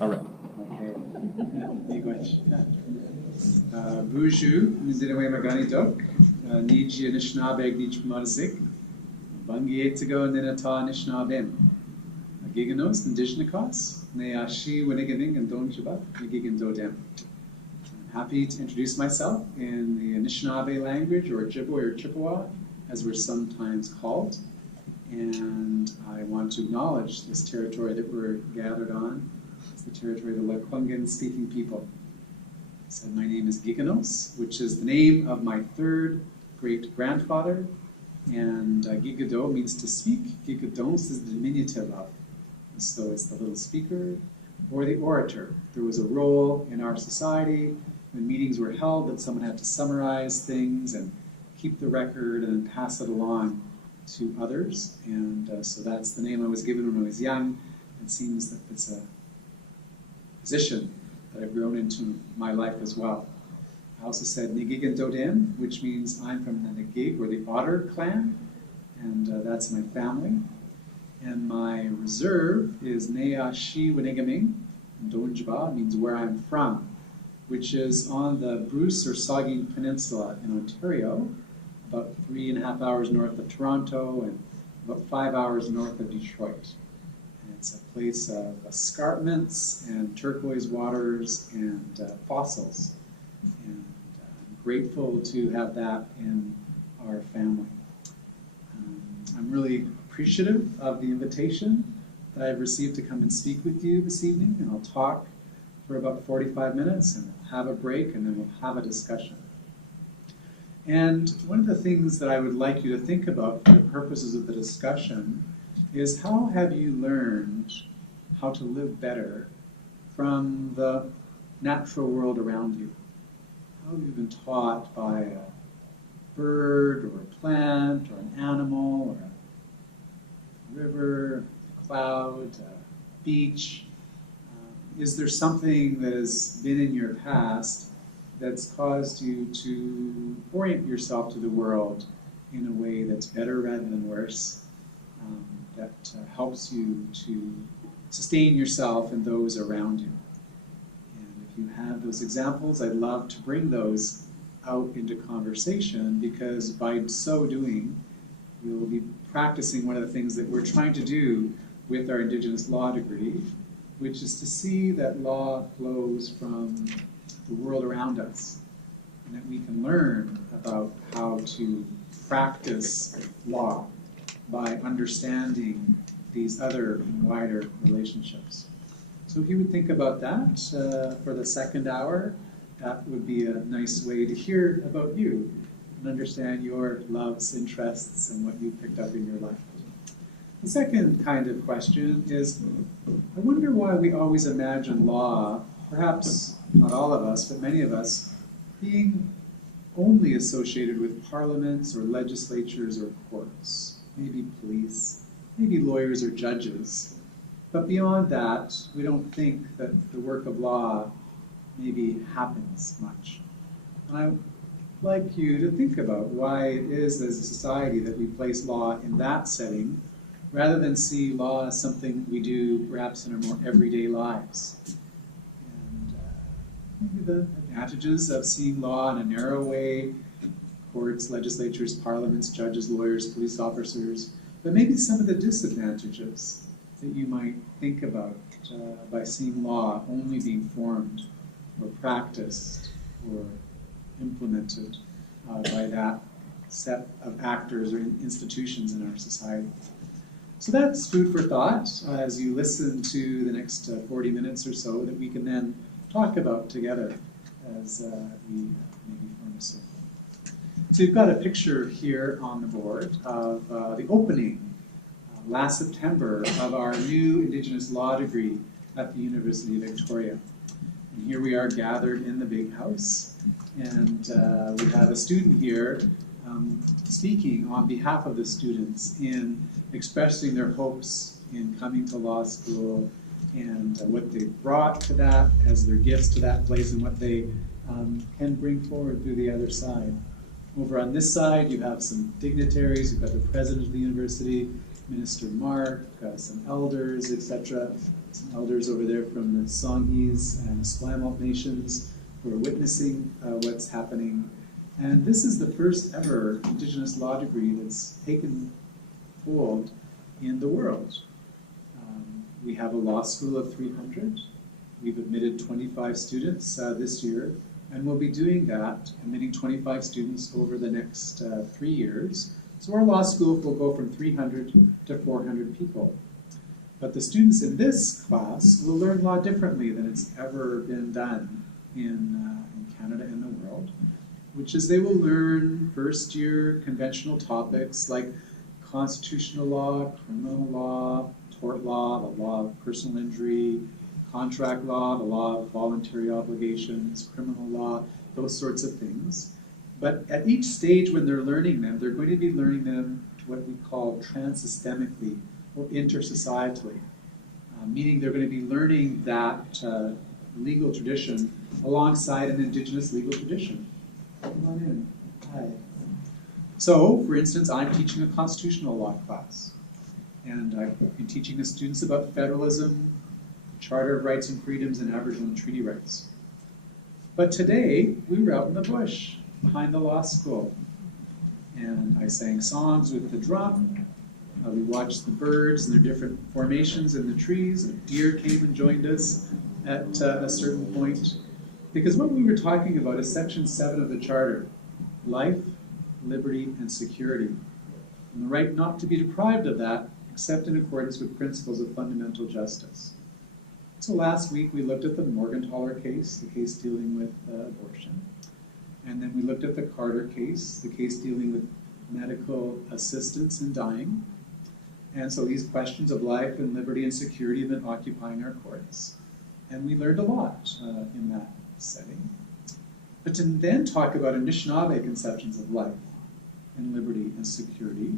All right. Okay. Buju, Nzinawe Magani Dok, Niji Anishinaabe Nij Madazik, Bangietago Ninata Anishinaabe, Giganos, Indigenous, Neashi Winiganing and Donjiba, Nigigin Dodem. I'm happy to introduce myself in the Anishinaabe language, or Ojibway or Chippewa, as we're sometimes called. And I want to acknowledge this territory that we're gathered on. It's the territory of the Lekwungen-speaking people. So my name is Giganos, which is the name of my third great-grandfather. And Gigado means to speak. Gigadons is the diminutive of. So it's the little speaker or the orator. There was a role in our society when meetings were held that someone had to summarize things and keep the record and then pass it along to others. And so that's the name I was given when I was young. It seems that it's a position that I've grown into my life as well. I also said Nigigan Dodin, which means I'm from the Nagig or the Otter clan, and that's my family. And my reserve is Neashi Winigaming, Donjba means where I'm from, which is on the Bruce or Saugeen Peninsula in Ontario, about 3.5 hours north of Toronto and about 5 hours north of Detroit. And it's a place of escarpments and turquoise waters and fossils. And I'm grateful to have that in our family. I'm really appreciative of the invitation that I've received to come and speak with you this evening, and I'll talk for about 45 minutes and we'll have a break and then we'll have a discussion. And one of the things that I would like you to think about for the purposes of the discussion is, how have you learned how to live better from the natural world around you? How have you been taught by a bird or a plant or an animal or a river, a cloud, a beach? Is there something that has been in your past that's caused you to orient yourself to the world in a way that's better rather than worse, that helps you to sustain yourself and those around you? And if you have those examples, I'd love to bring those out into conversation, because by so doing, we'll be practicing one of the things that we're trying to do with our Indigenous Law Degree, which is to see that law flows from the world around us, and that we can learn about how to practice law by understanding these other and wider relationships. So if you would think about that for the second hour, that would be a nice way to hear about you and understand your loves, interests, and what you picked up in your life. The second kind of question is, I wonder why we always imagine law, perhaps not all of us, but many of us, being only associated with parliaments or legislatures or courts, maybe police, maybe lawyers or judges. But beyond that, we don't think that the work of law maybe happens much. And I'd like you to think about why it is as a society that we place law in that setting, rather than see law as something we do perhaps in our more everyday lives. Maybe the advantages of seeing law in a narrow way, courts, legislatures, parliaments, judges, lawyers, police officers, but maybe some of the disadvantages that you might think about by seeing law only being formed or practiced or implemented by that set of actors or institutions in our society. So that's food for thought as you listen to the next 40 minutes or so, that we can then talk about together as we maybe form a circle. So you've got a picture here on the board of the opening last September of our new Indigenous Law Degree at the University of Victoria. And here we are gathered in the big house, and we have a student here speaking on behalf of the students in expressing their hopes in coming to law school, and what they brought to that as their gifts to that place, and what they can bring forward through the other side. Over on this side, you have some dignitaries. You've got the president of the university, Minister Mark, some elders, etc. some elders over there from the Songhees and Squamish Nations who are witnessing what's happening. And this is the first ever Indigenous Law Degree that's taken hold in the world. We have a law school of 300. We've admitted 25 students this year, and we'll be doing that, admitting 25 students over the next 3 years. So our law school will go from 300 to 400 people. But the students in this class will learn law differently than it's ever been done in Canada and the world, which is they will learn first year conventional topics like constitutional law, criminal law, tort law, the law of personal injury, contract law, the law of voluntary obligations, criminal law, those sorts of things. But at each stage when they're learning them, they're going to be learning them what we call trans-systemically or intersocietally, meaning they're going to be learning that legal tradition alongside an Indigenous legal tradition. Come on in. Hi. So, for instance, I'm teaching a constitutional law class, and I've been teaching the students about federalism, Charter of Rights and Freedoms, and Aboriginal and treaty rights. But today, we were out in the bush behind the law school, and I sang songs with the drum. We watched the birds and their different formations in the trees. A deer came and joined us at a certain point. Because what we were talking about is Section 7 of the Charter: life, liberty, and security, and the right not to be deprived of that except in accordance with principles of fundamental justice. So last week we looked at the Morgenthaler case, the case dealing with abortion. And then we looked at the Carter case, the case dealing with medical assistance in dying. And so these questions of life and liberty and security have been occupying our courts. And we learned a lot in that setting. But to then talk about Anishinaabe conceptions of life and liberty and security,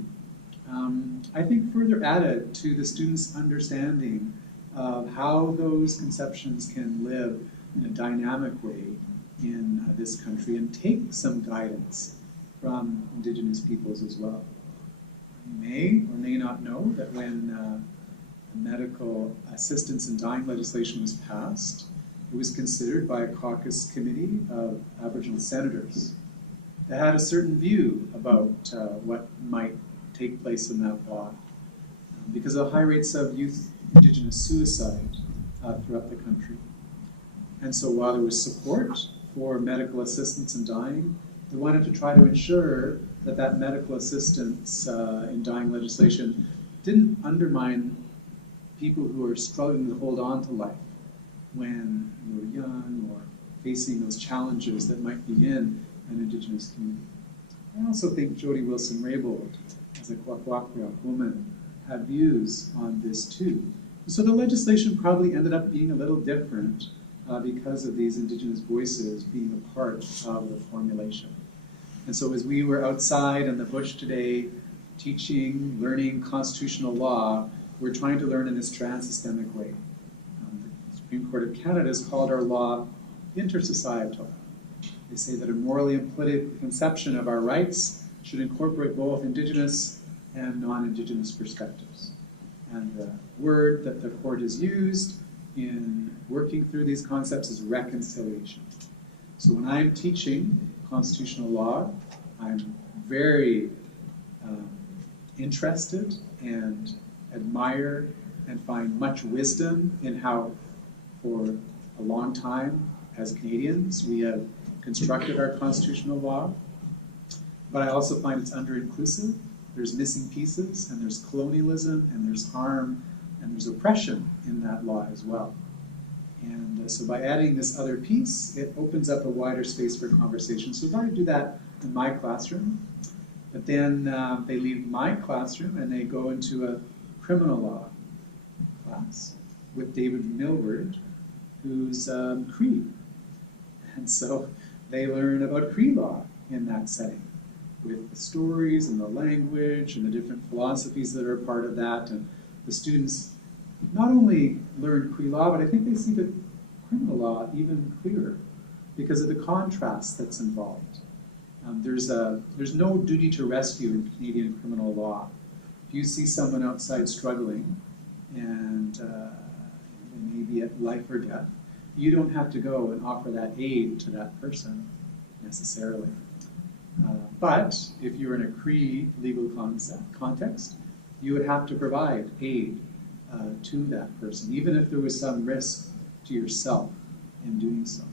I think further added to the students' understanding of how those conceptions can live in a dynamic way in this country and take some guidance from Indigenous peoples as well. You may or may not know that when medical assistance in dying legislation was passed, it was considered by a caucus committee of Aboriginal senators that had a certain view about what might take place in that law because of the high rates of youth Indigenous suicide throughout the country. And so while there was support for medical assistance in dying, they wanted to try to ensure that that medical assistance in dying legislation didn't undermine people who are struggling to hold on to life when you're young or facing those challenges that might be in an Indigenous community. I also think Jody Wilson-Raybould, as a Kwakwaka'wakw woman, had views on this too. So the legislation probably ended up being a little different because of these Indigenous voices being a part of the formulation. And so as we were outside in the bush today, teaching, learning constitutional law, we're trying to learn in this trans-systemic way. The Supreme Court of Canada has called our law intersocietal. They say that a morally and political conception of our rights should incorporate both Indigenous and non-Indigenous perspectives. And the word that the court has used in working through these concepts is reconciliation. So when I'm teaching constitutional law, I'm very interested and admire and find much wisdom in how, for a long time, as Canadians, we have constructed our constitutional law. But I also find it's under-inclusive. There's missing pieces, and there's colonialism, and there's harm, and there's oppression in that law as well. And so by adding this other piece, it opens up a wider space for conversation. So I do that in my classroom, but then they leave my classroom and they go into a criminal law class with David Millward, who's Cree. And so they learn about Cree law in that setting, with the stories and the language and the different philosophies that are a part of that. And the students not only learn Cree law, but I think they see the criminal law even clearer because of the contrast that's involved. There's no duty to rescue in Canadian criminal law. If you see someone outside struggling and they may be at life or death, you don't have to go and offer that aid to that person necessarily. But if you're in a Cree legal context, you would have to provide aid to that person, even if there was some risk to yourself in doing so.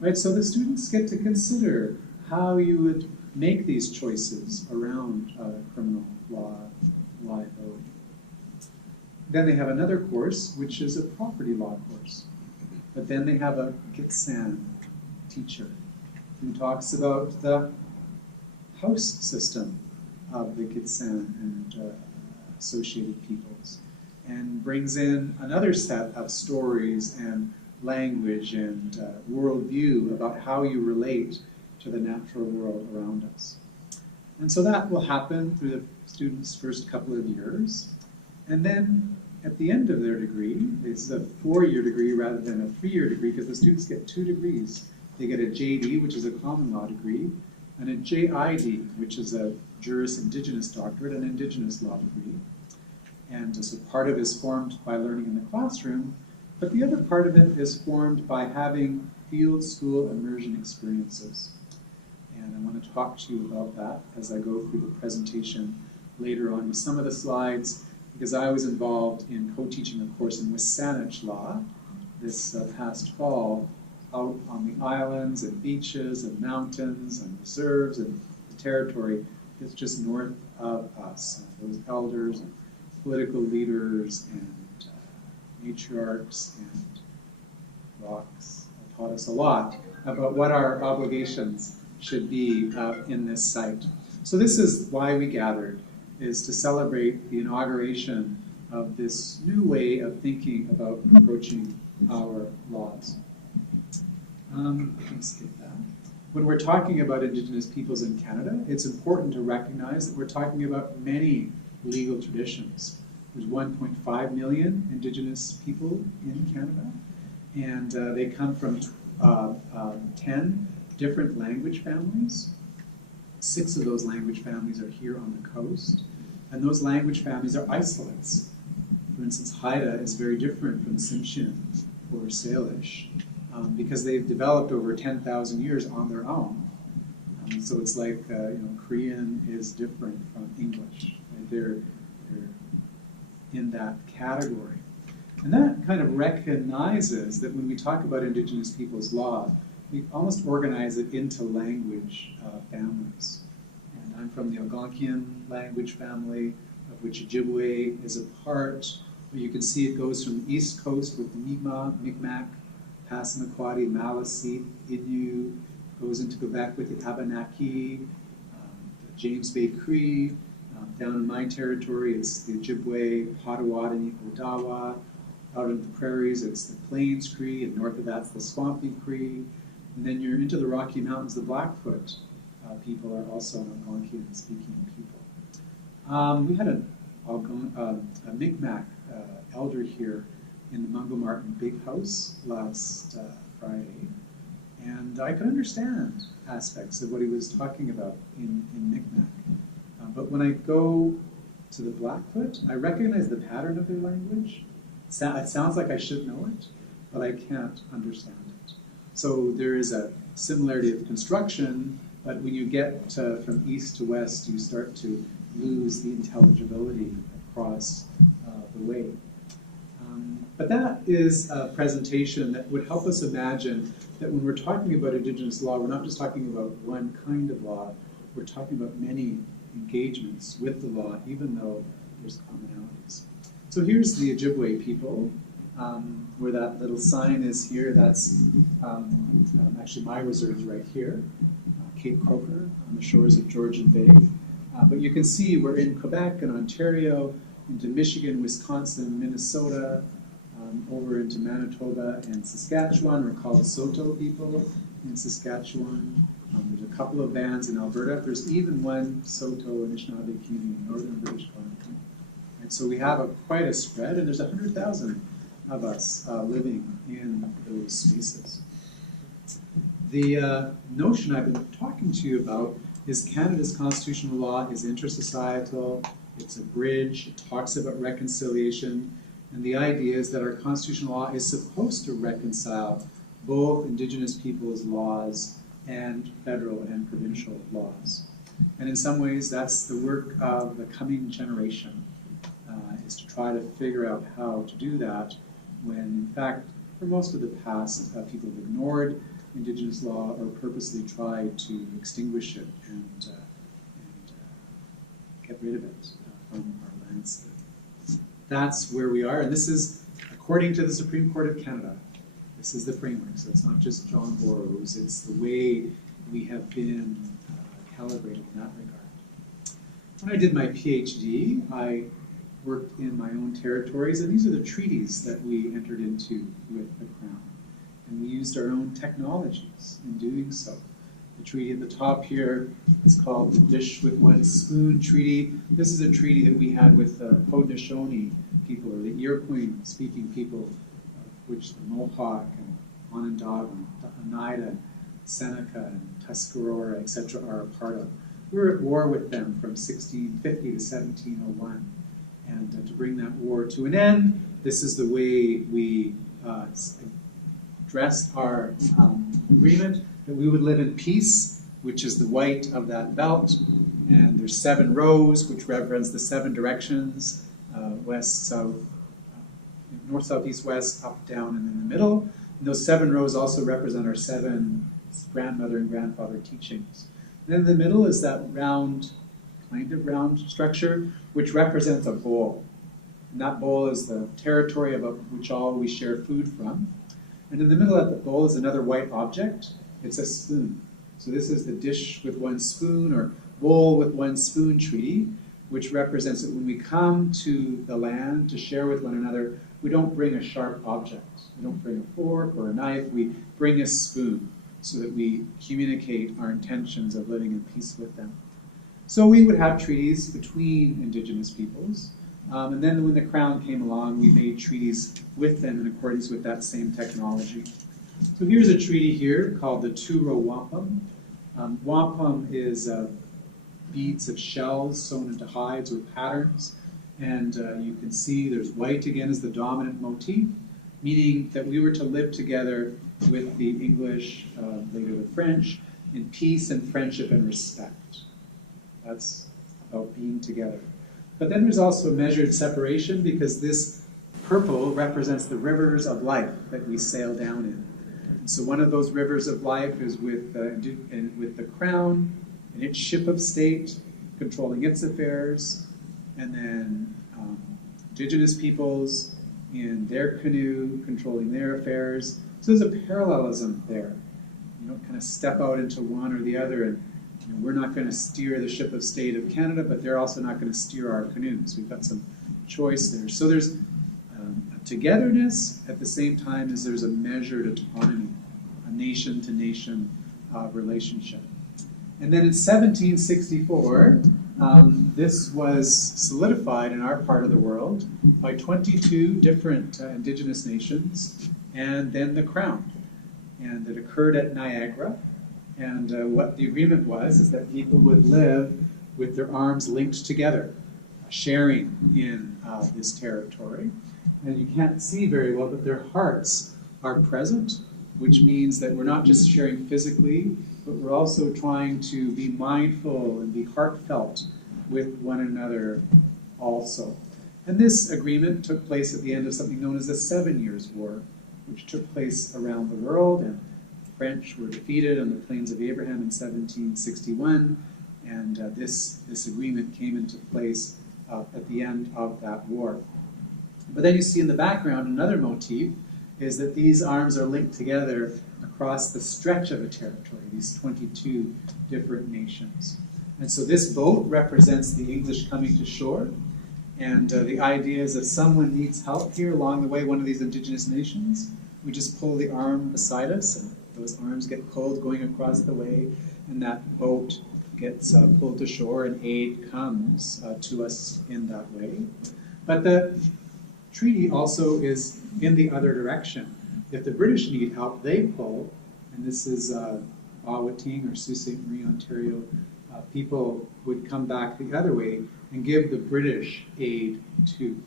Right? So the students get to consider how you would make these choices around criminal law liability. Then they have another course, which is a property law course. But then they have a Gitsan teacher who talks about the house system of the Gitsan and associated peoples, and brings in another set of stories and language and worldview about how you relate to the natural world around us. And so that will happen through the students' first couple of years. And then at the end of their degree, it's a 4-year degree rather than a 3-year degree, because the students get 2 degrees. They get a JD, which is a common law degree, and a JID, which is a Juris Indigenous doctorate, an Indigenous Law Degree. And so part of it is formed by learning in the classroom, but the other part of it is formed by having field school immersion experiences. And I want to talk to you about that as I go through the presentation later on with some of the slides, because I was involved in co-teaching a course in Wissahick law this past fall out on the islands and beaches and mountains and reserves and the territory that's just north of us. Those elders and political leaders and matriarchs and rocks taught us a lot about what our obligations should be in this site. So this is why we gathered, is to celebrate the inauguration of this new way of thinking about approaching our laws. Let's skip that. When we're talking about Indigenous peoples in Canada, it's important to recognize that we're talking about many legal traditions. There's 1.5 million Indigenous people in Canada, and they come from 10 different language families. 6 of those language families are here on the coast, and those language families are isolates. For instance, Haida is very different from Tsimshian or Salish, because they've developed over 10,000 years on their own. So it's like, Korean is different from English. Right? They're in that category. And that kind of recognizes that when we talk about Indigenous peoples' law, we almost organize it into language families. And I'm from the Algonquian language family, of which Ojibway is a part. You can see it goes from the East Coast with the Mi'kmaq, Micmac, Passamaquoddy, Maliseet, Innu, goes into Quebec with the Abenaki, the James Bay Cree. Down in my territory, it's the Ojibway, Potawatomi, Odawa. Out in the prairies, it's the Plains Cree, and north of that's the Swampy Cree. And then you're into the Rocky Mountains, the Blackfoot people are also Algonquian-speaking people. We had a Micmac elder here in the Mungo Martin Big House last Friday, and I could understand aspects of what he was talking about in Micmac. But when I go to the Blackfoot, I recognize the pattern of their language. It sounds like I should know it, but I can't understand it. So there is a similarity of construction, but when you get from east to west, you start to lose the intelligibility across the way. But that is a presentation that would help us imagine that when we're talking about Indigenous law, we're not just talking about one kind of law, we're talking about many engagements with the law, even though there's commonalities. So here's the Ojibway people, where that little sign is here. That's actually my reserves right here, Cape Croker, on the shores of Georgian Bay. But you can see we're in Quebec and Ontario, into Michigan, Wisconsin, Minnesota, over into Manitoba and Saskatchewan. We're called Saulteaux people in Saskatchewan. There's a couple of bands in Alberta. There's even one Saulteaux Anishinaabe community in northern British Columbia. And so we have quite a spread, and there's 100,000 of us living in those spaces. The notion I've been talking to you about is Canada's constitutional law is intersocietal, it's a bridge, it talks about reconciliation, And the idea is that our constitutional law is supposed to reconcile both Indigenous peoples' laws and federal and provincial laws. And in some ways, that's the work of the coming generation, is to try to figure out how to do that when, in fact, for most of the past, people have ignored Indigenous law or purposely tried to extinguish it and get rid of it from our landscape. That's where we are, and this is according to the Supreme Court of Canada. This is the framework, so it's not just John Borrows, it's the way we have been calibrated in that regard. When I did my PhD, I worked in my own territories, and these are the treaties that we entered into with the Crown. And we used our own technologies in doing so. The treaty at the top here is called the Dish with One Spoon Treaty. This is a treaty that we had with the Haudenosaunee people, or the Iroquois-speaking people, which the Mohawk and Onondaga, Oneida, Seneca, and Tuscarora, etc. are a part of. We were at war with them from 1650 to 1701. And to bring that war to an end, this is the way we addressed our agreement, that we would live in peace, which is the white of that belt. And there's 7 rows, which represents the 7 directions, west, south, north, south, east, west, up, down, and in the middle. And those 7 rows also represent our 7 grandmother and grandfather teachings. And then in the middle is that round, kind of round structure, which represents a bowl. And that bowl is the territory about which all we share food from. And in the middle of the bowl is another white object. It's a spoon. So this is the Dish with One Spoon, or Bowl with One Spoon Treaty, which represents that when we come to the land to share with one another, we don't bring a sharp object. We don't bring a fork or a knife. We bring a spoon so that we communicate our intentions of living in peace with them. So we would have treaties between Indigenous peoples. And then when the Crown came along, we made treaties with them in accordance with that same technology. So here's a treaty here called the Two-Row Wampum. Wampum is beads of shells sewn into hides with patterns. And you can see there's white again as the dominant motif, meaning that we were to live together with the English, later the French, in peace and friendship and respect. That's about being together. But then there's also a measured separation, because this purple represents the rivers of life that we sail down in. And so one of those rivers of life is with the Crown and its ship of state controlling its affairs, and then Indigenous peoples in their canoe controlling their affairs. So there's a parallelism there. You don't kind of step out into one or the other, and we're not going to steer the ship of state of Canada, but they're also not going to steer our canoes. We've got some choice there. So there's a togetherness at the same time as there's a measured autonomy, a nation-to-nation relationship. And then in 1764, this was solidified in our part of the world by 22 different Indigenous nations, and then the Crown. And it occurred at Niagara. And what the agreement was is that people would live with their arms linked together, sharing in this territory. And you can't see very well, but their hearts are present, which means that we're not just sharing physically, but we're also trying to be mindful and be heartfelt with one another also. And this agreement took place at the end of something known as the 7 Years' War, which took place around the world, and French were defeated on the Plains of Abraham in 1761, and this agreement came into place at the end of that war. But then you see in the background another motif, is that these arms are linked together across the stretch of a territory, these 22 different nations. And so this boat represents the English coming to shore, and the idea is if someone needs help here along the way, one of these Indigenous nations, we just pull the arm beside us, and those arms get pulled going across the way, and that boat gets pulled to shore, and aid comes to us in that way. But the treaty also is in the other direction. If the British need help, they pull, and this is Awating or Sault Ste. Marie, Ontario, people would come back the other way and give the British aid too.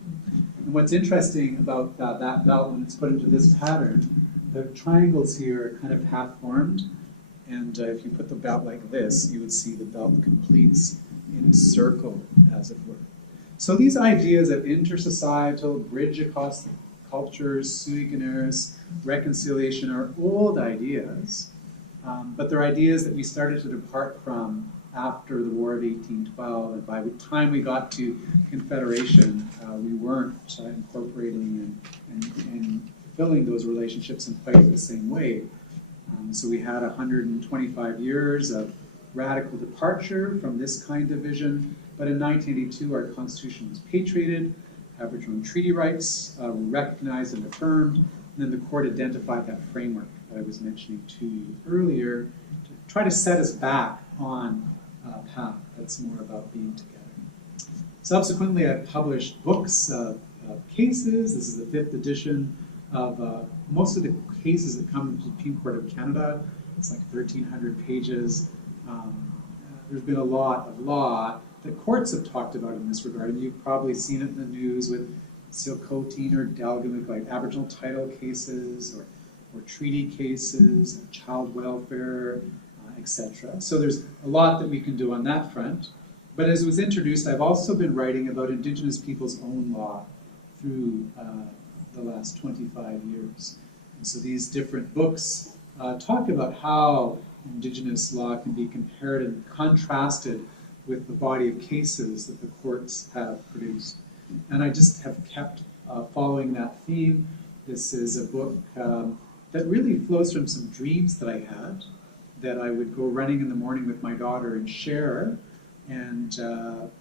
And what's interesting about that belt, when it's put into this pattern, the triangles here are kind of half-formed, and if you put the belt like this, you would see the belt completes in a circle, as it were. So these ideas of intersocietal, bridge across the cultures, sui generis, reconciliation are old ideas, but they're ideas that we started to depart from after the War of 1812, and by the time we got to Confederation, we weren't incorporating and fulfilling those relationships in quite the same way. So we had 125 years of radical departure from this kind of vision, but in 1982 our Constitution was patriated, Aboriginal treaty rights were recognized and affirmed, and then the court identified that framework that I was mentioning to you earlier to try to set us back on a path that's more about being together. Subsequently, I published books of cases. This is the 5th edition of most of the cases that come to the Supreme Court of Canada. It's like 1,300 pages. There's been a lot of law that courts have talked about in this regard, and you've probably seen it in the news with Silcotin or Delgamuc, like Aboriginal title cases or treaty cases, child welfare, etc. So there's a lot that we can do on that front. But as it was introduced, I've also been writing about Indigenous Peoples Own Law through the last 25 years. And so these different books talk about how Indigenous law can be compared and contrasted with the body of cases that the courts have produced. And I just have kept following that theme. This is a book that really flows from some dreams that I had, that I would go running in the morning with my daughter and share. And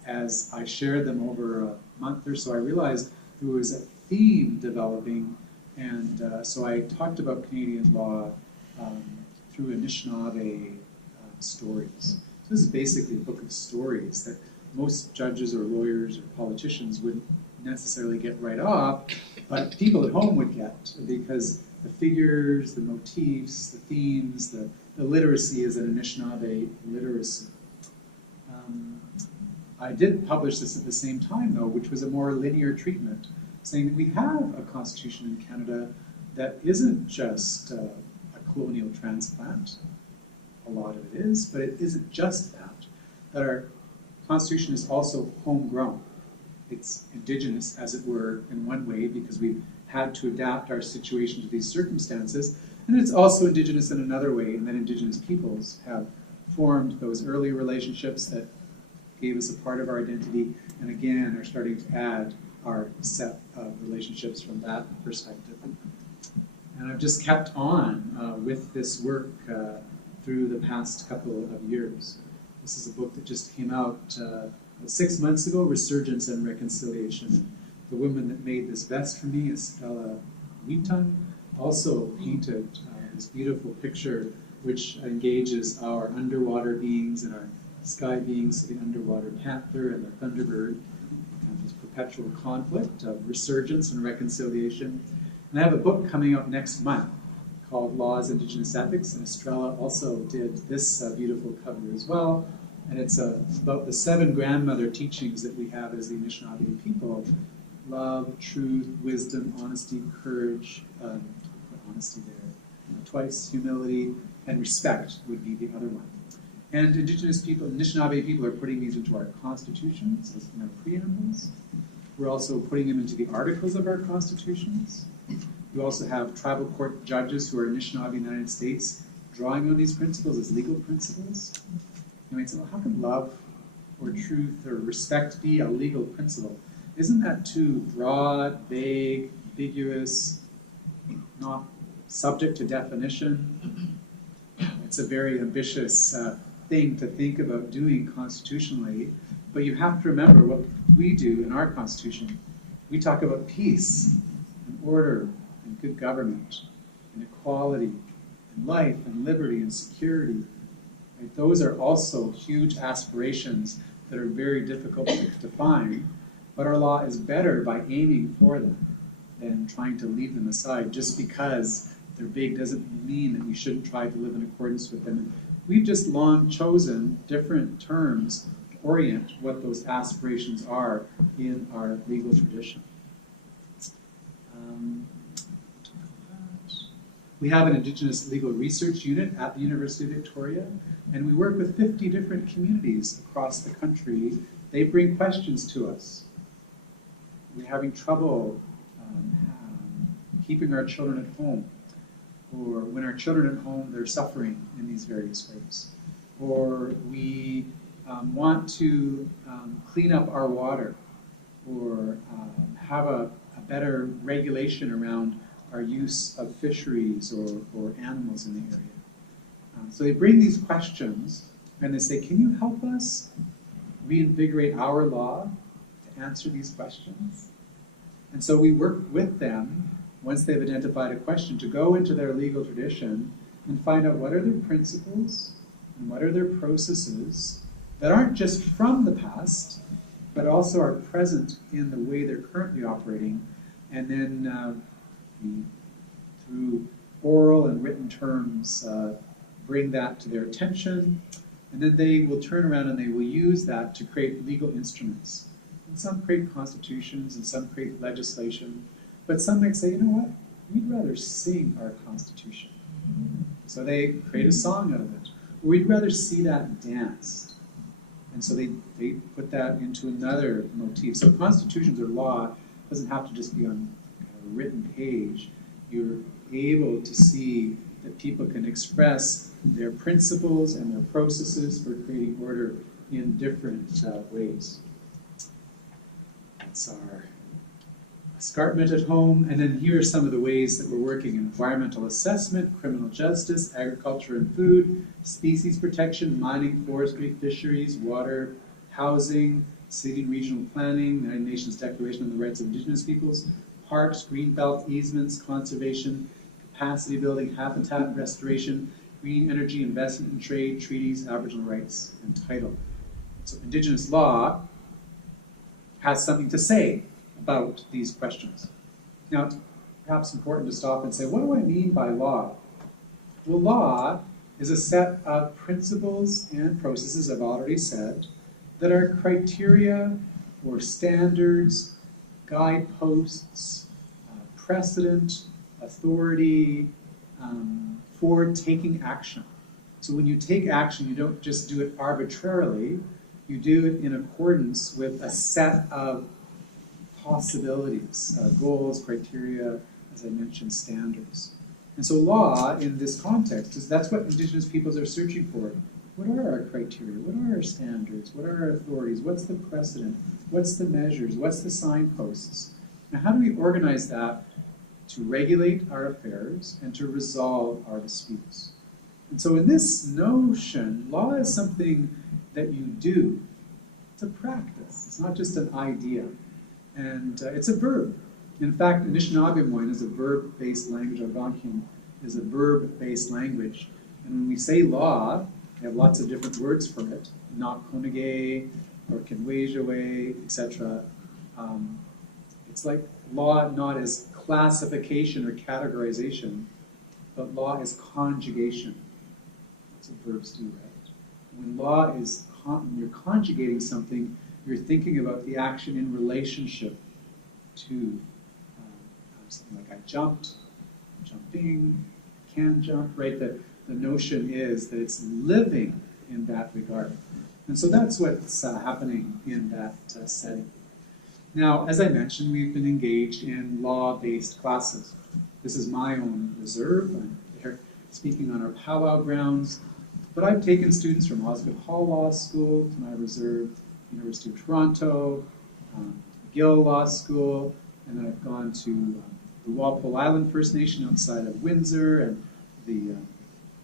as I shared them over a month or so, I realized there was a theme developing. And so I talked about Canadian law through Anishinabe stories. So this is basically a book of stories that most judges or lawyers or politicians wouldn't necessarily get right off, but people at home would get, because the figures, the motifs, the themes, the literacy is an Anishinaabe literacy. I did publish this at the same time, though, which was a more linear treatment, saying that we have a constitution in Canada that isn't just a colonial transplant. A lot of it is, but it isn't just that. That our constitution is also homegrown. It's indigenous, as it were, in one way, because we've had to adapt our situation to these circumstances, and it's also indigenous in another way, in that indigenous peoples have formed those early relationships that gave us a part of our identity, and again are starting to add our set of relationships from that perspective. And I've just kept on with this work through the past couple of years. This is a book that just came out 6 months ago, Resurgence and Reconciliation. And the woman that made this vest for me, Estella Wheaton, also painted this beautiful picture which engages our underwater beings and our sky beings, the underwater panther and the thunderbird, and this perpetual conflict of resurgence and reconciliation. And I have a book coming out next month called Laws, Indigenous Ethics, and Estrella also did this beautiful cover as well. And it's about the 7 grandmother teachings that we have as the Anishinaabe people: love, truth, wisdom, honesty, courage, put honesty there, twice humility, and respect would be the other one. And Indigenous people, Anishinaabe people, are putting these into our constitutions, as in our preambles. We're also putting them into the articles of our constitutions. We also have tribal court judges who are Anishinaabe in the United States drawing on these principles as legal principles. You might say, well, how can love or truth or respect be a legal principle? Isn't that too broad, vague, ambiguous, not subject to definition? It's a very ambitious thing to think about doing constitutionally, but you have to remember what we do in our constitution. We talk about peace and order and good government and equality and life and liberty and security. Right? Those are also huge aspirations that are very difficult to define, but our law is better by aiming for them than trying to leave them aside. Just because they're big doesn't mean that we shouldn't try to live in accordance with them. we've just long chosen different terms to orient what those aspirations are in our legal tradition. We have an Indigenous Legal Research Unit at the University of Victoria, and we work with 50 different communities across the country. They bring questions to us. We're having trouble keeping our children at home, or when our children at home, they're suffering in these various ways. Or we want to clean up our water, or have a better regulation around our use of fisheries or animals in the area. So they bring these questions and they say, can you help us reinvigorate our law to answer these questions? And so we work with them, once they've identified a question, to go into their legal tradition and find out what are their principles and what are their processes that aren't just from the past, but also are present in the way they're currently operating. And then we, through oral and written terms, bring that to their attention, and then they will turn around and they will use that to create legal instruments. And some create constitutions, and some create legislation, but some might say, you know what, we'd rather sing our constitution. So they create a song out of it. Or we'd rather see that danced. And so they put that into another motif. So constitutions or law doesn't have to just be on a written page. You're able to see that people can express their principles and their processes for creating order in different ways. That's our escarpment at home. And then here are some of the ways that we're working: environmental assessment, criminal justice, agriculture and food, species protection, mining, forestry, fisheries, water, housing, city and regional planning, the United Nations Declaration on the Rights of Indigenous Peoples, parks, greenbelt easements, conservation, capacity building, habitat restoration, green energy, investment and trade, treaties, Aboriginal rights, and title. So Indigenous law has something to say about these questions. Now, it's perhaps important to stop and say, what do I mean by law? Well, law is a set of principles and processes, I've already said, that are criteria or standards, guideposts, precedent, authority for taking action. So when you take action, you don't just do it arbitrarily, you do it in accordance with a set of possibilities, goals, criteria, as I mentioned, standards. And so law, in this context, that's what Indigenous peoples are searching for. What are our criteria? What are our standards? What are our authorities? What's the precedent? What's the measures? What's the signposts? Now, how do we organize that to regulate our affairs and to resolve our disputes? And so in this notion, law is something that you do. It's a practice. It's not just an idea. And it's a verb. In fact, Anishinaabe is a verb-based language. Algonquian is a verb-based language. And when we say law, we have lots of different words for it. Nakkonage, or Kinwejaway, etc. It's like law not as classification or categorization, but law is conjugation. That's what verbs do, right? When law is, when you're conjugating something, you're thinking about the action in relationship to something like I jumped, jumping, can jump, right? The notion is that it's living in that regard. And so that's what's happening in that setting. Now, as I mentioned, we've been engaged in law-based classes. This is my own reserve. I'm there speaking on our powwow grounds. But I've taken students from Osgoode Hall Law School to my reserve, University of Toronto, McGill Law School, and then I've gone to the Walpole Island First Nation outside of Windsor, and the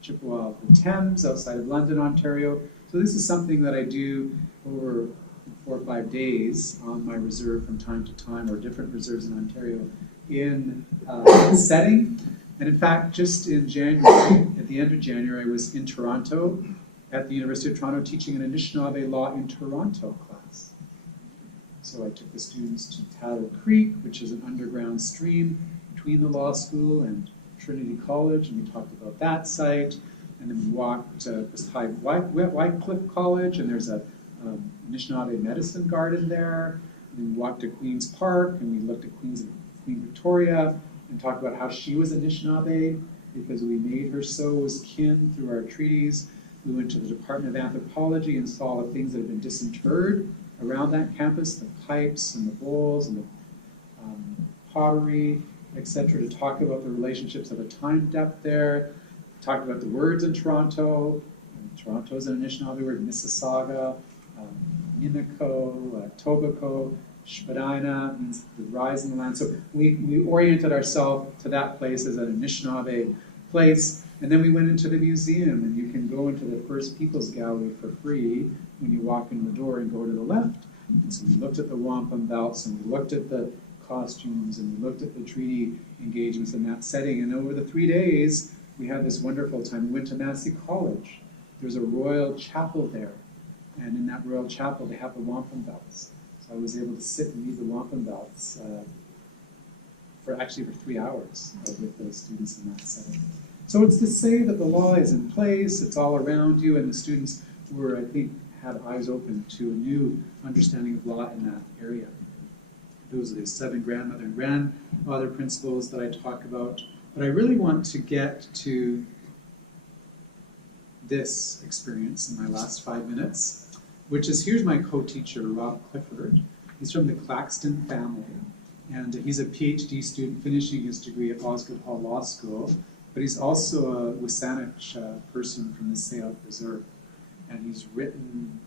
Chippewa of the Thames outside of London, Ontario. So this is something that I do over 4 or 5 days on my reserve from time to time, or different reserves in Ontario, in setting. And in fact, just in January, at the end of January, I was in Toronto at the University of Toronto teaching an Anishinaabe Law in Toronto class. So I took the students to Tattle Creek, which is an underground stream between the law school and Trinity College, and we talked about that site. and then we walked beside White Cliff College, and there's a Anishinaabe medicine garden there. And then we walked to Queen's Park, and we looked at Queen Victoria, and talked about how she was Anishinaabe, because we made her so as kin through our treaties. We went to the Department of Anthropology and saw the things that had been disinterred around that campus, the pipes and the bowls and the pottery, etc., to talk about the relationships of a time depth there. Talked about the words in Toronto. Toronto's an Anishinaabe word, Mississauga, Minako, Tobacco, Spadina means the rise in the land. So we oriented ourselves to that place as an Anishinaabe place. And then we went into the museum, and you can go into the First Peoples Gallery for free when you walk in the door and go to the left. And so we looked at the wampum belts, and we looked at the costumes, and we looked at the treaty engagements in that setting. And over the 3 days, we had this wonderful time. We went to Massey College. There's a royal chapel there. And in that royal chapel, they have the wampum belts. So I was able to sit and read the wampum belts for 3 hours with those students in that setting. So it's to say that the law is in place, it's all around you, and the students were, I think, had eyes open to a new understanding of law in that area. Those are the 7 grandmother and grandfather principles that I talk about. But I really want to get to this experience in my last 5 minutes, which is, here's my co-teacher, Rob Clifford. He's from the Claxton family, and he's a PhD student finishing his degree at Osgoode Hall Law School, but he's also a Wasanich person from the Sayot Reserve, and he's written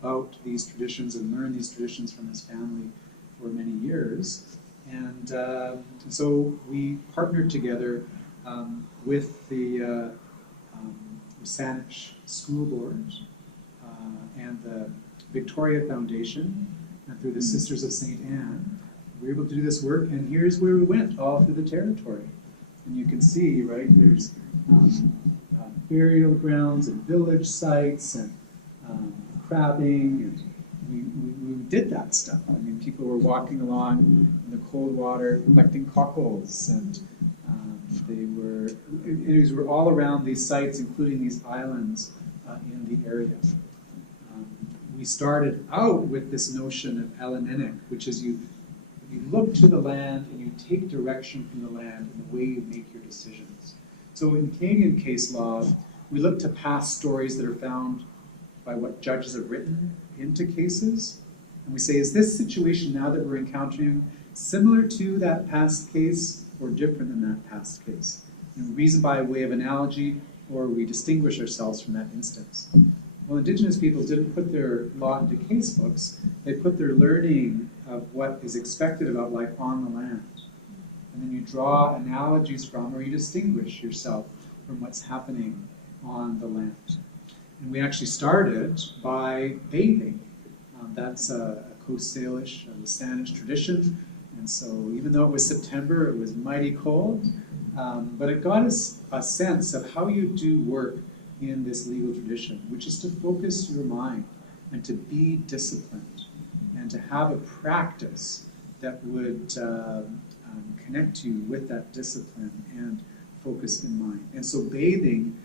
about these traditions and learned these traditions from his family for many years. And so we partnered together with the Wasanich School Board and the Victoria Foundation, and through the Sisters of St. Anne. We were able to do this work, and here's where we went, all through the territory. And you can see, right, there's burial grounds and village sites and crabbing, and we did that stuff. I mean, people were walking along in the cold water collecting cockles, and they were all around these sites, including these islands in the area. We started out with this notion of Eleninik, which is you look to the land and you take direction from the land in the way you make your decisions. So in Canadian case law, we look to past stories that are found by what judges have written into cases, and we say, is this situation now that we're encountering similar to that past case or different than that past case? And we reason by way of analogy, or we distinguish ourselves from that instance. Well, Indigenous peoples didn't put their law into case books. They put their learning of what is expected about life on the land. And then you draw analogies from, or you distinguish yourself from what's happening on the land. And we actually started by bathing. That's a Coast Salish, Wasanich tradition. And so even though it was September, it was mighty cold. But it got us a sense of how you do work in this legal tradition, which is to focus your mind and to be disciplined and to have a practice that would connect you with that discipline and focus in mind. And so bathing,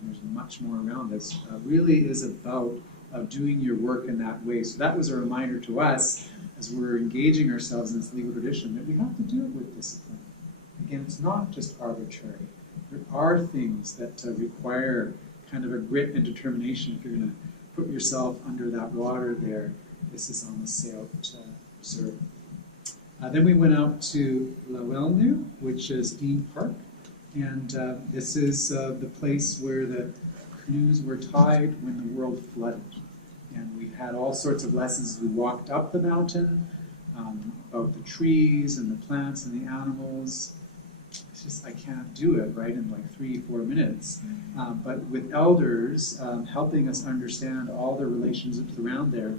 and there's much more around this, really is about doing your work in that way. So that was a reminder to us as we're engaging ourselves in this legal tradition that we have to do it with discipline. Again, it's not just arbitrary. There are things that require kind of a grit and determination if you're going to put yourself under that water there. This is on the Sayot Reserve. Then we went out to Lawelnu, which is Dean Park, and this is the place where the canoes were tied when the world flooded. And we had all sorts of lessons as we walked up the mountain about the trees and the plants and the animals. It's just, I can't do it, right, in like 3-4 minutes. But with elders helping us understand all the relationships around there.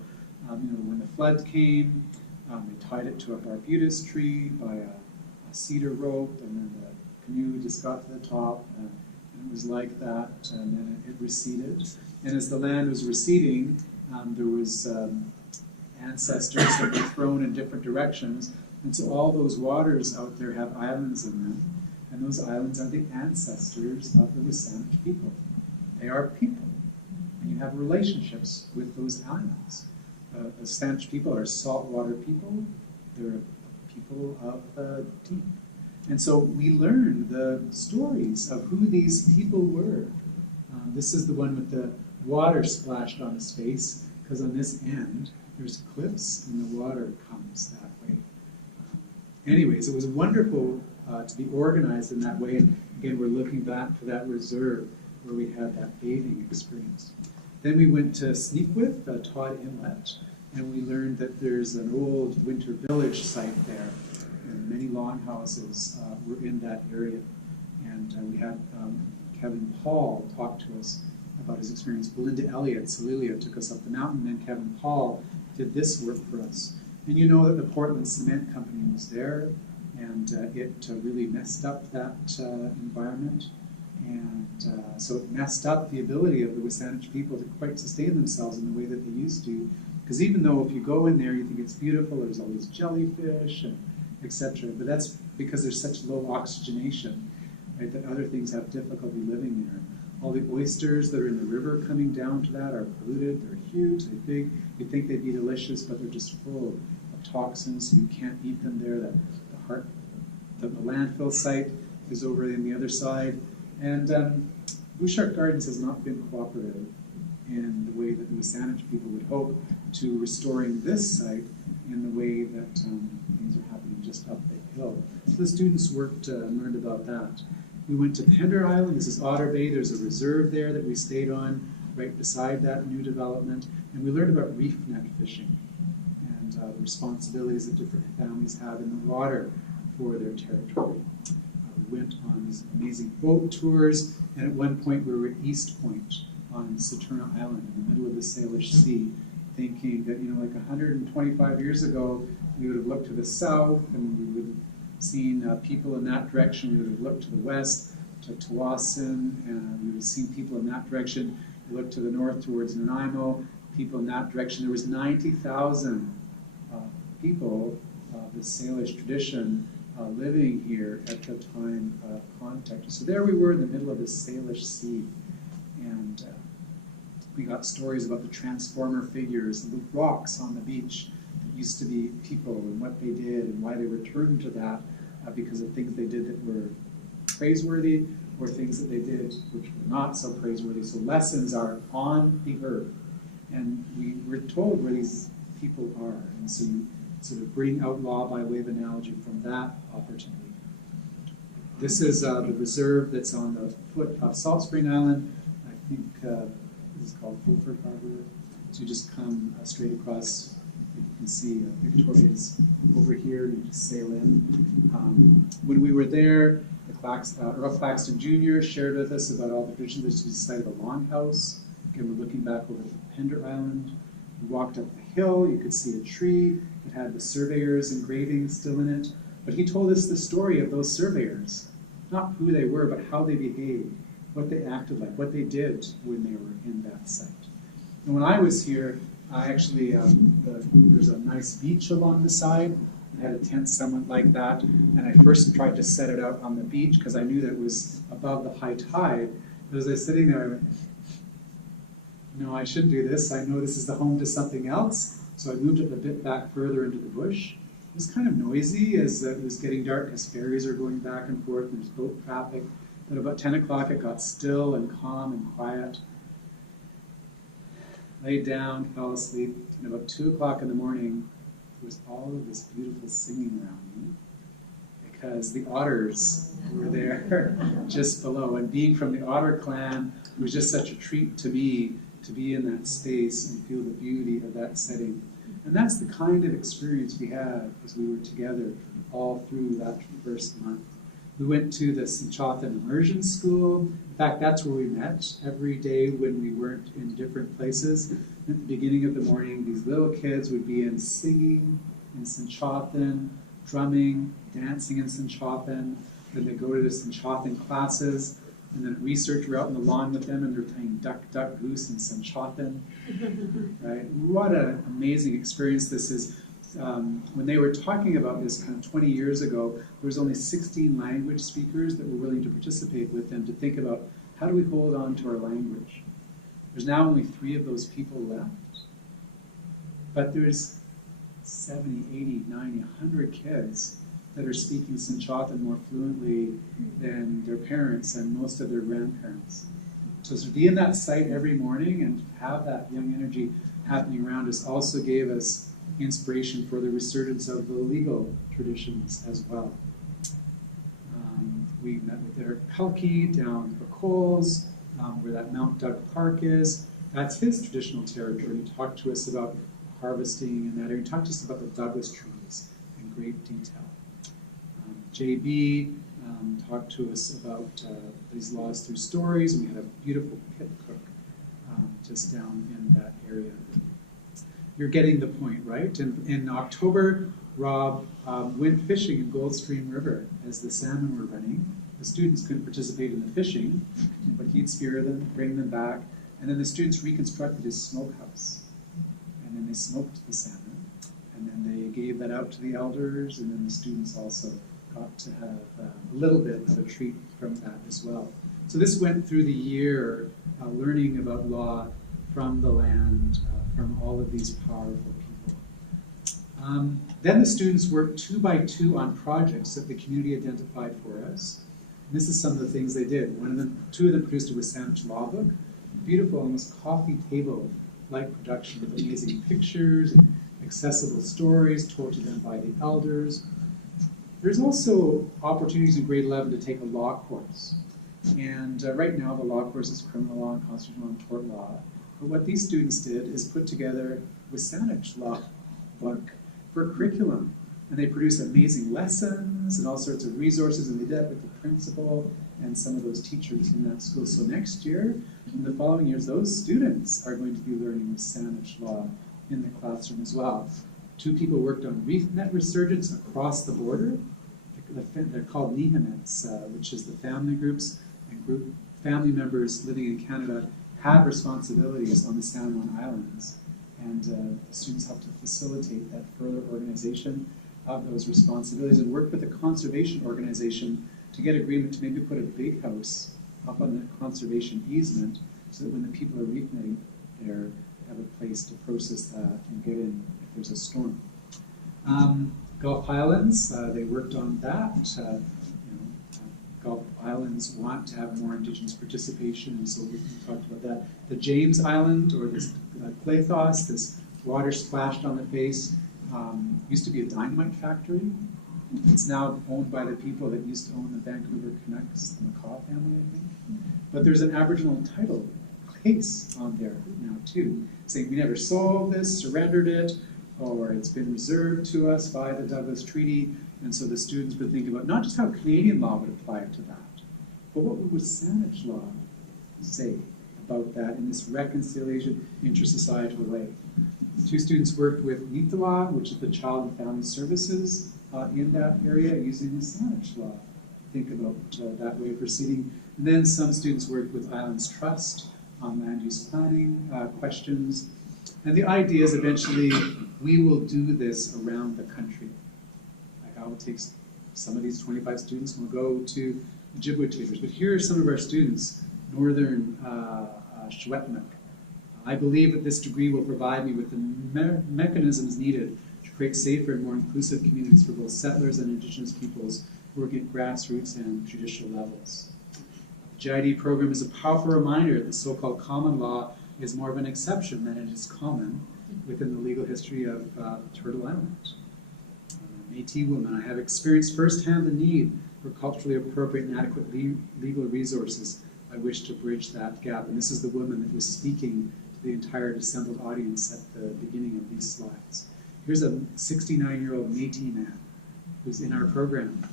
When the flood came, they tied it to a barbutus tree by a cedar rope, and then the canoe just got to the top, and it was like that, and then it receded. And as the land was receding, there was ancestors that were thrown in different directions, and so all those waters out there have islands in them. And And those islands are the ancestors of the Squamish people. They are people. And you have relationships with those islands. The Squamish people are saltwater people. They're people of the deep. And so we learn the stories of who these people were. This is the one with the water splashed on his face, because on this end, there's cliffs and the water comes that way. Anyways, it was wonderful to be organized in that way. And again, we're looking back to that reserve where we had that bathing experience. Then we went to Sneakwith, Todd Inlet, and we learned that there's an old winter village site there, and many longhouses were in that area. And we had Kevin Paul talk to us about his experience. Belinda Elliott, Celilia, took us up the mountain, and Kevin Paul did this work for us. And you know that the Portland Cement Company was there, and it really messed up that environment. And so it messed up the ability of the Squamish people to quite sustain themselves in the way that they used to. Because even though if you go in there, you think it's beautiful, there's always jellyfish, and etc. But that's because there's such low oxygenation, right, that other things have difficulty living there. All the oysters that are in the river coming down to that are polluted. They're huge, they're big. You'd think they'd be delicious, but they're just full of toxins, so you can't eat them there. The landfill site is over on the other side. And Bouchard Gardens has not been cooperative in the way that the Squamish people would hope to restoring this site in the way that things are happening just up the hill. So the students worked and learned about that. We went to Pender Island. This is Otter Bay. There's a reserve there that we stayed on right beside that new development. And we learned about reef net fishing and the responsibilities that different families have in the water for their territory. We went on these amazing boat tours, and at one point we were at East Point on Saturna Island in the middle of the Salish Sea, thinking that, like 125 years ago, we would have looked to the south and we would have seen people in that direction. We would have looked to the west, to Tawasin, and we would have seen people in that direction. We looked to the north towards Nanaimo, people in that direction. There was 90,000 people of the Salish tradition living here at the time of contact. So there we were in the middle of the Salish Sea, and we got stories about the transformer figures and the rocks on the beach that used to be people and what they did and why they returned to that because of things they did that were praiseworthy or things that they did which were not so praiseworthy. So lessons are on the earth, and we're told where these people are, and so you sort of bring out law by way of analogy from that opportunity. This is the reserve that's on the foot of Saltspring Island. I think this is called Fulford Harbor. So you just come straight across. You can see Victoria's over here. You just sail in. When we were there, Earl Claxton Jr. shared with us about all the traditions. This is the site of a longhouse. Again, we're looking back over to Pender Island. We walked up the hill. You could see a tree. It had the surveyor's engravings still in it. But he told us the story of those surveyors. Not who they were, but how they behaved, what they acted like, what they did when they were in that site. And when I was here, I actually, there's a nice beach along the side. I had a tent somewhat like that, and I first tried to set it out on the beach because I knew that it was above the high tide. But as I was sitting there, I went, no, I shouldn't do this. I know this is the home to something else. So I moved it a bit back further into the bush. It was kind of noisy as it was getting dark because ferries are going back and forth and there's boat traffic. But about 10 o'clock it got still and calm and quiet. Laid down, fell asleep, and about 2 o'clock in the morning there was all of this beautiful singing around me because the otters were there just below. And being from the Otter clan, it was just such a treat to me to be in that space and feel the beauty of that setting. And that's the kind of experience we had as we were together all through that first month. We went to the Sinchothan Immersion School. In fact, that's where we met every day when we weren't in different places. At the beginning of the morning, these little kids would be in singing in Sinchothan, drumming, dancing in Sinchothan. Then they go to the Sinchothan classes. And then research, we're out on the lawn with them, and they're playing duck, duck, goose, and Sinchothan. Right? What an amazing experience this is when they were talking about this kind of 20 years ago, there was only 16 language speakers that were willing to participate with them to think about how do we hold on to our language. There's now only 3 of those people left, but there's 70, 80, 90, 100 kids that are speaking Sinchatan more fluently than their parents and most of their grandparents. So to be in that site every morning and have that young energy happening around us also gave us inspiration for the resurgence of the legal traditions as well. We met with Eric Pelkey down the Coles, where that Mount Doug Park is. That's his traditional territory. He talked to us about harvesting and that area. He talked to us about the Douglas trees in great detail. JB talked to us about these laws through stories, and we had a beautiful pit cook just down in that area. You're getting the point, right? In October, Rob went fishing in Goldstream River as the salmon were running. The students couldn't participate in the fishing, but he'd spear them, bring them back, and then the students reconstructed his smokehouse. And then they smoked the salmon, and then they gave that out to the elders, and then the students also got to have a little bit of a treat from that as well. So this went through the year learning about law from the land, from all of these powerful people. Then the students worked 2 by 2 on projects that the community identified for us. And this is some of the things they did. 2 of them produced a Wisamic law book, beautiful, almost coffee table-like production with amazing pictures and accessible stories told to them by the elders. There's also opportunities in grade 11 to take a law course. And right now the law course is criminal law and constitutional law and tort law. But what these students did is put together a Wisamic law book for curriculum. And they produce amazing lessons and all sorts of resources, and they did that with the principal and some of those teachers in that school. So next year, in the following years, those students are going to be learning Wisamic law in the classroom as well. 2 people worked on net resurgence across the border. They're called Nihimets, which is the family groups and family members living in Canada have responsibilities on the San Juan Islands. And the students help to facilitate that further organization of those responsibilities and work with a conservation organization to get agreement to maybe put a big house up on the conservation easement so that when the people are reconnecting there, they have a place to process that and get in if there's a storm. Gulf Islands, they worked on that. Gulf Islands want to have more Indigenous participation, and so we talked about that. The James Island, or this Claythos, this water splashed on the face, used to be a dynamite factory. It's now owned by the people that used to own the Vancouver Canucks, the McCaw family, I think. But there's an Aboriginal title case on there now too, saying we never sold this, surrendered it, or it's been reserved to us by the Douglas Treaty. And so the students would think about not just how Canadian law would apply to that, but what would Wisamic law say about that in this reconciliation, intersocietal way. 2 students worked with Nitawa, which is the Child and Family Services in that area, using Wisamic law. Think about that way of proceeding. And then some students worked with Islands Trust on land use planning questions. And the idea is eventually we will do this around the country. Like I will take some of these 25 students and we'll go to Ojibway tutors. But here are some of our students, Northern Shwetmuk. I believe that this degree will provide me with the mechanisms needed to create safer and more inclusive communities for both settlers and Indigenous peoples working at grassroots and judicial levels. The GID program is a powerful reminder that so-called common law is more of an exception than it is common within the legal history of Turtle Island. Métis woman, I have experienced firsthand the need for culturally appropriate and adequate legal resources. I wish to bridge that gap. And this is the woman that was speaking to the entire assembled audience at the beginning of these slides. Here's a 69-year-old Métis man who's in our program.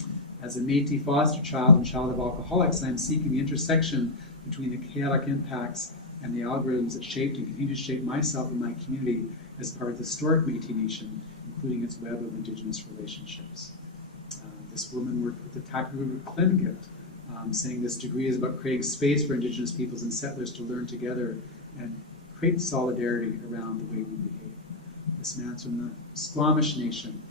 As a Métis foster child and child of alcoholics, I'm seeking the intersection between the chaotic impacts and the algorithms that shaped and continue to shape myself and my community as part of the historic Métis Nation, including its web of Indigenous relationships. This woman worked with the Takaruga Tlingit, saying this degree is about creating space for Indigenous peoples and settlers to learn together and create solidarity around the way we behave. This man's from the Squamish Nation.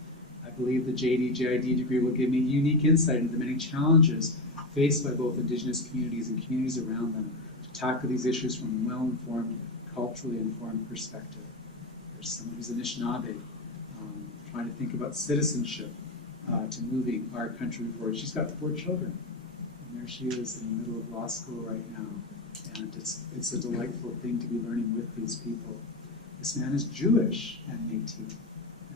I believe the JD/JID degree will give me unique insight into the many challenges faced by both Indigenous communities and communities around them to tackle these issues from a well-informed, culturally informed perspective. There's someone who's Anishinaabe, trying to think about citizenship to moving our country forward. She's got 4 children, and there she is in the middle of law school right now. And it's a delightful thing to be learning with these people. This man is Jewish and Métis.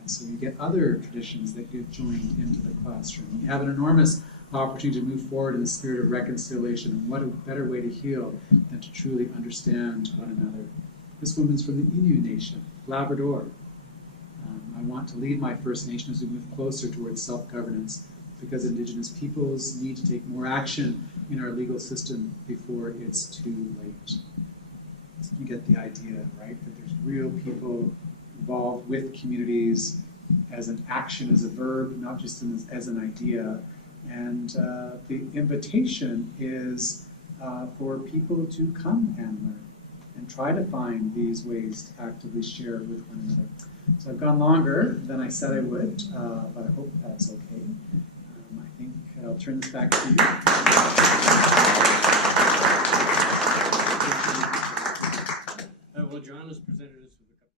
And so you get other traditions that get joined into the classroom. You have an enormous opportunity to move forward in the spirit of reconciliation. And what a better way to heal than to truly understand one another. This woman's from the Innu Nation, Labrador. I want to lead my First Nation as we move closer towards self-governance, because Indigenous peoples need to take more action in our legal system before it's too late. You get the idea, right? That there's real people involved with communities as an action, as a verb, not just as an idea. And the invitation is for people to come and learn and try to find these ways to actively share with one another. So I've gone longer than I said I would, but I hope that's okay. I think I'll turn this back to you. Well, John has presented us